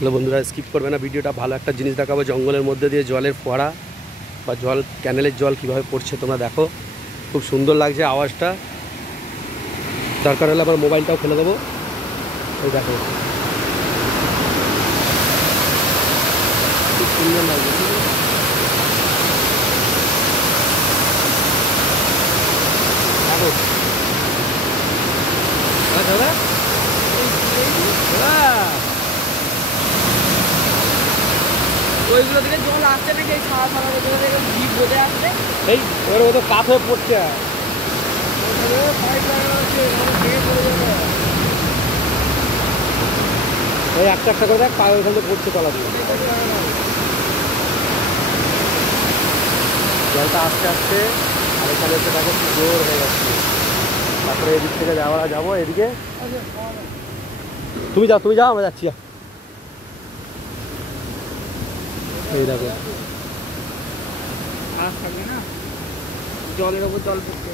তাহলে বন্ধুরা স্কিপ করবে না ভিডিওটা, ভালো একটা জিনিস দেখাবো, জঙ্গলের মধ্যে দিয়ে জলের ফোয়ারা বা জল, ক্যানেলের জল কীভাবে পড়ছে তোমরা দেখো, খুব সুন্দর লাগছে আওয়াজটা। দরকার হলে আমার মোবাইলটাও ফেলে দেবো। এই দেখো খুব সুন্দর লাগছে। ওইগুলো থেকে জল আসছে নাকি এই সারা সারা ওগুলো থেকে জিপ বোঝে আসছে। এই ওর মতো কাত হয়ে পড়ছে। ওই একটা একটা করে দেখ পায়ে ওইখান থেকে পড়ছে তলা দিয়ে। জলটা আস্তে আস্তে আর এখানে এসে দেখো খুব জোর হয়ে যাচ্ছে। তারপরে এদিক থেকে যাবো এদিকে। তুমি যাও আমরা যাচ্ছি। এই দেখো আর থাকবে না, জলের ওপর জল পড়তে